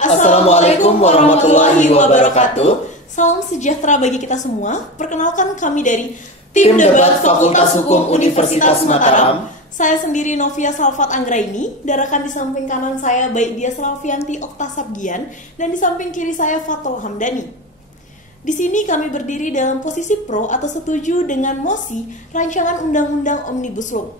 Assalamualaikum warahmatullahi wabarakatuh. Salam sejahtera bagi kita semua. Perkenalkan kami dari Tim Debat Fakultas Hukum Universitas Mataram. Saya sendiri Novia Salvat Anggraini. Darakan di samping kanan saya baik dia Slavianti Oktasabgian dan di samping kiri saya Fatul Hamdani. Di sini kami berdiri dalam posisi pro atau setuju dengan mosi rancangan Undang-Undang Omnibus Law.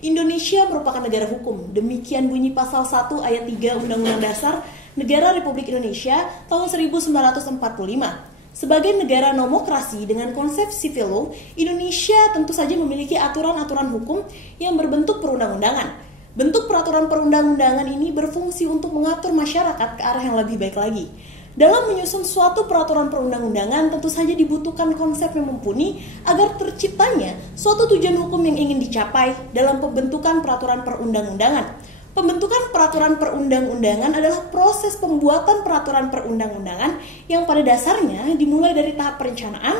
Indonesia merupakan negara hukum. Demikian bunyi pasal 1 ayat 3 Undang-Undang Dasar Negara Republik Indonesia tahun 1945. Sebagai negara nomokrasi dengan konsep civil law, Indonesia tentu saja memiliki aturan-aturan hukum yang berbentuk perundang-undangan. Bentuk peraturan perundang-undangan ini berfungsi untuk mengatur masyarakat ke arah yang lebih baik lagi. Dalam menyusun suatu peraturan perundang-undangan, tentu saja dibutuhkan konsep yang mumpuni agar terciptanya suatu tujuan hukum yang ingin dicapai dalam pembentukan peraturan perundang-undangan. Pembentukan peraturan perundang-undangan adalah proses pembuatan peraturan perundang-undangan yang pada dasarnya dimulai dari tahap perencanaan,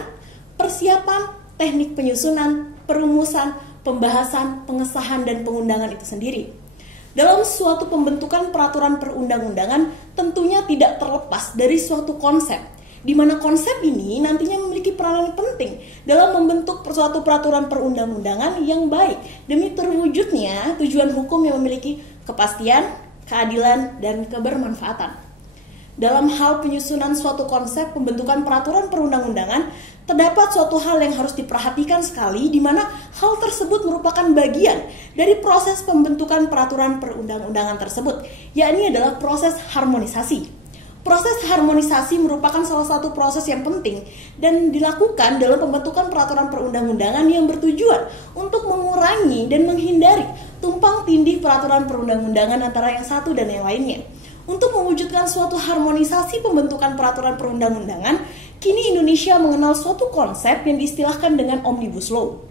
persiapan, teknik penyusunan, perumusan, pembahasan, pengesahan, dan pengundangan itu sendiri. Dalam suatu pembentukan peraturan perundang-undangan tentunya tidak terlepas dari suatu konsep, di mana konsep ini nantinya memiliki peranan penting dalam membentuk suatu peraturan perundang-undangan yang baik demi terwujudnya tujuan hukum yang memiliki kepastian, keadilan, dan kebermanfaatan. Dalam hal penyusunan suatu konsep pembentukan peraturan perundang-undangan, terdapat suatu hal yang harus diperhatikan sekali, di mana hal tersebut merupakan bagian dari proses pembentukan peraturan perundang-undangan tersebut, yakni adalah proses harmonisasi. Proses harmonisasi merupakan salah satu proses yang penting dan dilakukan dalam pembentukan peraturan perundang-undangan yang bertujuan untuk mengurangi dan menghindari tumpang tindih peraturan perundang-undangan antara yang satu dan yang lainnya. Untuk mewujudkan suatu harmonisasi pembentukan peraturan perundang-undangan, kini Indonesia mengenal suatu konsep yang diistilahkan dengan Omnibus Law.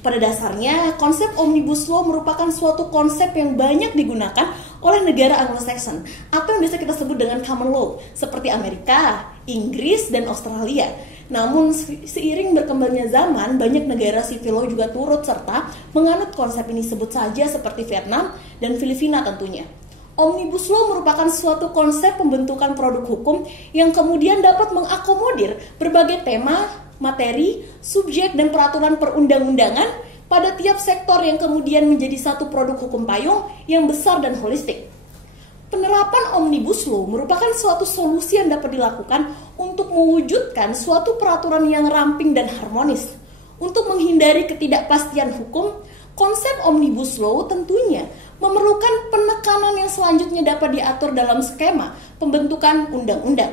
Pada dasarnya, konsep Omnibus Law merupakan suatu konsep yang banyak digunakan oleh negara Anglo-Saxon atau yang biasa kita sebut dengan common law, seperti Amerika, Inggris, dan Australia. Namun, seiring berkembangnya zaman, banyak negara civil law juga turut serta menganut konsep ini, sebut saja seperti Vietnam dan Filipina tentunya. Omnibus Law merupakan suatu konsep pembentukan produk hukum yang kemudian dapat mengakomodir berbagai tema, materi, subjek, dan peraturan perundang-undangan pada tiap sektor yang kemudian menjadi satu produk hukum payung yang besar dan holistik. Penerapan Omnibus Law merupakan suatu solusi yang dapat dilakukan untuk mewujudkan suatu peraturan yang ramping dan harmonis. Untuk menghindari ketidakpastian hukum, konsep Omnibus Law tentunya memerlukan penekanan yang selanjutnya dapat diatur dalam skema pembentukan undang-undang.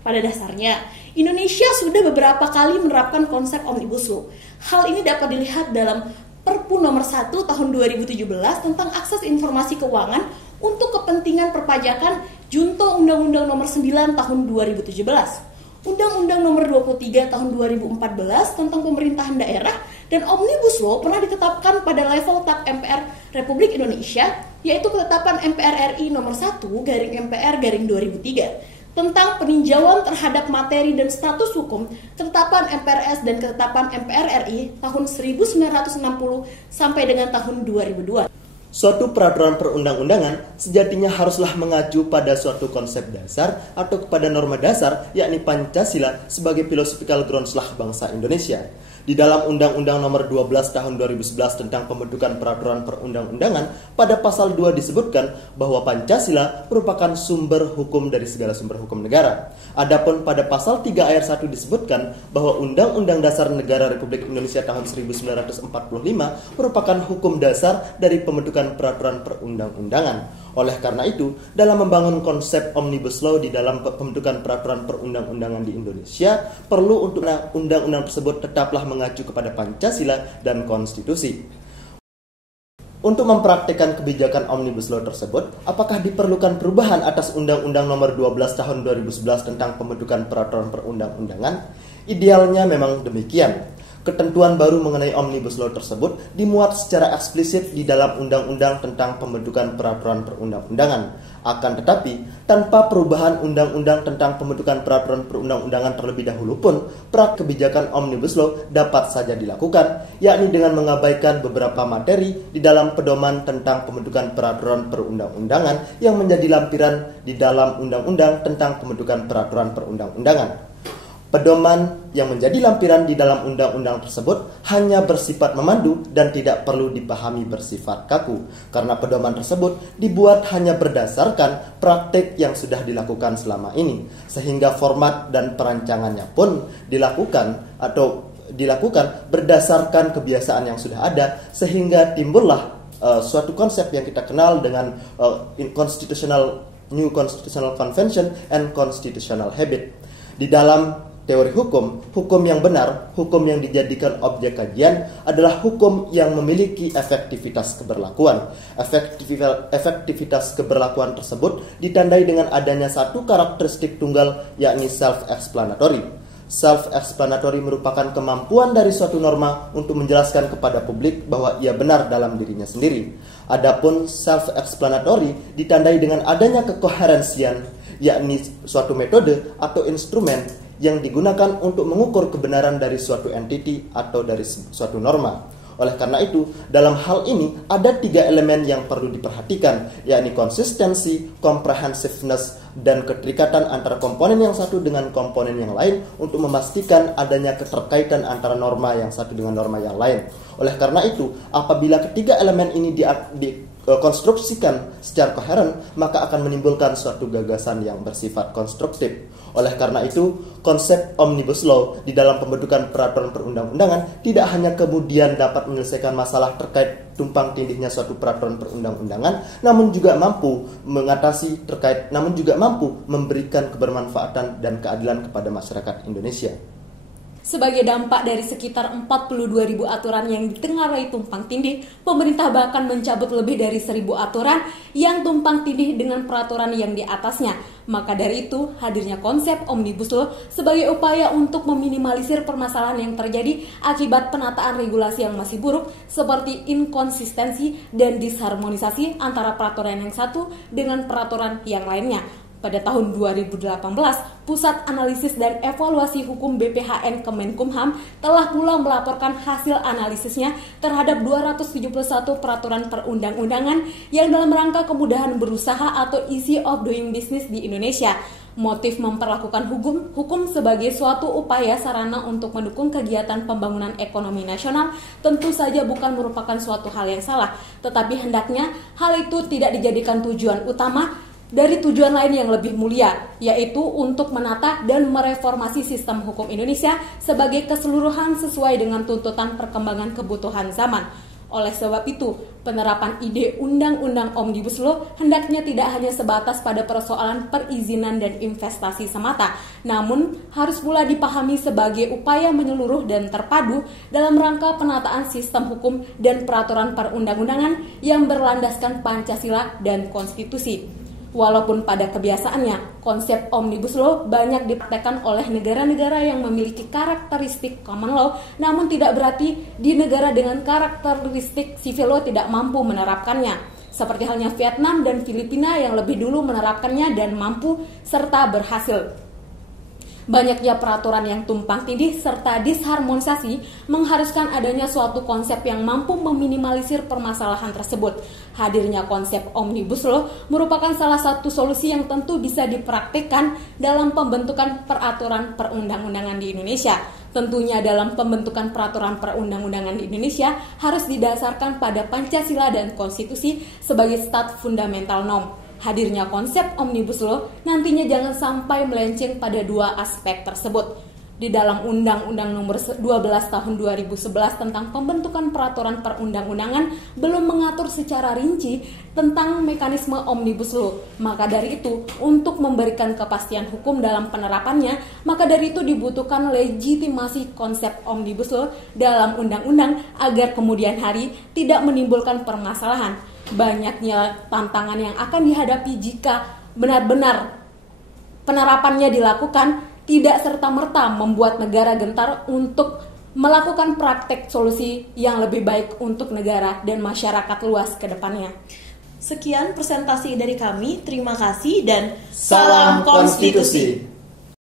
Pada dasarnya, Indonesia sudah beberapa kali menerapkan konsep Omnibus Law. Hal ini dapat dilihat dalam Perpu nomor 1 tahun 2017 tentang akses informasi keuangan untuk kepentingan perpajakan junto Undang-Undang nomor 9 tahun 2017. Undang-Undang nomor 23 tahun 2014 tentang pemerintahan daerah dan Omnibus Law pernah ditetapkan pada level TAP MPR Republik Indonesia, yaitu ketetapan MPR RI nomor 1/MPR/2003 tentang peninjauan terhadap materi dan status hukum, ketetapan MPRS dan ketetapan MPR RI tahun 1960 sampai dengan tahun 2002. Suatu peraturan perundang-undangan sejatinya haruslah mengacu pada suatu konsep dasar atau kepada norma dasar, yakni Pancasila sebagai philosophical grounds-lah bangsa Indonesia. Di dalam Undang-Undang nomor 12 tahun 2011 tentang pembentukan peraturan perundang-undangan, pada pasal 2 disebutkan bahwa Pancasila merupakan sumber hukum dari segala sumber hukum negara. Adapun pada pasal 3 ayat 1 disebutkan bahwa Undang-Undang Dasar Negara Republik Indonesia tahun 1945 merupakan hukum dasar dari pembentukan peraturan perundang-undangan. Oleh karena itu, dalam membangun konsep Omnibus Law di dalam pembentukan peraturan perundang-undangan di Indonesia, perlu untuk undang-undang tersebut tetaplah mengacu kepada Pancasila dan konstitusi. Untuk mempraktikkan kebijakan Omnibus Law tersebut, apakah diperlukan perubahan atas Undang-Undang nomor 12 tahun 2011 tentang pembentukan peraturan perundang-undangan? Idealnya memang demikian. Ketentuan baru mengenai Omnibus Law tersebut dimuat secara eksplisit di dalam Undang-Undang tentang Pembentukan Peraturan Perundang-undangan. Akan tetapi, tanpa perubahan Undang-Undang tentang Pembentukan Peraturan Perundang-undangan terlebih dahulu pun, kebijakan Omnibus Law dapat saja dilakukan, yakni dengan mengabaikan beberapa materi di dalam pedoman tentang Pembentukan Peraturan Perundang-undangan yang menjadi lampiran di dalam Undang-Undang tentang Pembentukan Peraturan Perundang-undangan. Pedoman yang menjadi lampiran di dalam undang-undang tersebut hanya bersifat memandu dan tidak perlu dipahami bersifat kaku, karena pedoman tersebut dibuat hanya berdasarkan praktik yang sudah dilakukan selama ini, sehingga format dan perancangannya pun dilakukan berdasarkan kebiasaan yang sudah ada, sehingga timbullah suatu konsep yang kita kenal dengan New Constitutional Convention and Constitutional Habit. Di dalam teori hukum yang benar, hukum yang dijadikan objek kajian adalah hukum yang memiliki efektivitas keberlakuan. Efektivitas keberlakuan tersebut ditandai dengan adanya satu karakteristik tunggal, yakni self-explanatory. Self-explanatory merupakan kemampuan dari suatu norma untuk menjelaskan kepada publik bahwa ia benar dalam dirinya sendiri. Adapun self-explanatory ditandai dengan adanya kekoherensian, yakni suatu metode atau instrumen yang digunakan untuk mengukur kebenaran dari suatu entiti atau dari suatu norma. Oleh karena itu, dalam hal ini ada 3 elemen yang perlu diperhatikan, yakni konsistensi, comprehensiveness, dan keterikatan antara komponen yang satu dengan komponen yang lain untuk memastikan adanya keterkaitan antara norma yang satu dengan norma yang lain. Oleh karena itu, apabila ketiga elemen ini dikonstruksikan secara koheren, maka akan menimbulkan suatu gagasan yang bersifat konstruktif. Oleh karena itu, konsep Omnibus Law di dalam pembentukan peraturan perundang-undangan tidak hanya kemudian dapat menyelesaikan masalah terkait tumpang tindihnya suatu peraturan perundang-undangan, namun juga mampu memberikan kebermanfaatan dan keadilan kepada masyarakat Indonesia. Sebagai dampak dari sekitar 42.000 aturan yang ditengarai tumpang tindih, pemerintah bahkan mencabut lebih dari 1.000 aturan yang tumpang tindih dengan peraturan yang di atasnya. Maka dari itu, hadirnya konsep Omnibus Law sebagai upaya untuk meminimalisir permasalahan yang terjadi akibat penataan regulasi yang masih buruk, seperti inkonsistensi dan disharmonisasi antara peraturan yang satu dengan peraturan yang lainnya. Pada tahun 2018, Pusat Analisis dan Evaluasi Hukum BPHN Kemenkumham telah pula melaporkan hasil analisisnya terhadap 271 peraturan perundang-undangan yang dalam rangka kemudahan berusaha atau easy of doing business di Indonesia. Motif memperlakukan hukum sebagai suatu upaya sarana untuk mendukung kegiatan pembangunan ekonomi nasional tentu saja bukan merupakan suatu hal yang salah, tetapi hendaknya hal itu tidak dijadikan tujuan utama dari tujuan lain yang lebih mulia, yaitu untuk menata dan mereformasi sistem hukum Indonesia sebagai keseluruhan sesuai dengan tuntutan perkembangan kebutuhan zaman. Oleh sebab itu, penerapan ide Undang-Undang Omnibus Law hendaknya tidak hanya sebatas pada persoalan perizinan dan investasi semata, namun harus pula dipahami sebagai upaya menyeluruh dan terpadu dalam rangka penataan sistem hukum dan peraturan perundang-undangan yang berlandaskan Pancasila dan Konstitusi. Walaupun pada kebiasaannya, konsep Omnibus Law banyak dipraktekkan oleh negara-negara yang memiliki karakteristik common law, namun tidak berarti di negara dengan karakteristik civil law tidak mampu menerapkannya. Seperti halnya Vietnam dan Filipina yang lebih dulu menerapkannya dan mampu serta berhasil. Banyaknya peraturan yang tumpang tindih serta disharmonisasi mengharuskan adanya suatu konsep yang mampu meminimalisir permasalahan tersebut. Hadirnya konsep Omnibus Law merupakan salah satu solusi yang tentu bisa dipraktikkan dalam pembentukan peraturan perundang-undangan di Indonesia. Tentunya dalam pembentukan peraturan perundang-undangan di Indonesia harus didasarkan pada Pancasila dan Konstitusi sebagai stat fundamental norm. Hadirnya konsep Omnibus Law nantinya jangan sampai melenceng pada dua aspek tersebut. Di dalam Undang-Undang Nomor 12 Tahun 2011 tentang pembentukan peraturan perundang-undangan belum mengatur secara rinci tentang mekanisme Omnibus Law. Maka dari itu, untuk memberikan kepastian hukum dalam penerapannya, maka dari itu dibutuhkan legitimasi konsep Omnibus Law dalam undang-undang agar kemudian hari tidak menimbulkan permasalahan. Banyaknya tantangan yang akan dihadapi jika benar-benar penerapannya dilakukan tidak serta-merta membuat negara gentar untuk melakukan praktek solusi yang lebih baik untuk negara dan masyarakat luas ke depannya. Sekian presentasi dari kami, terima kasih dan Salam konstitusi.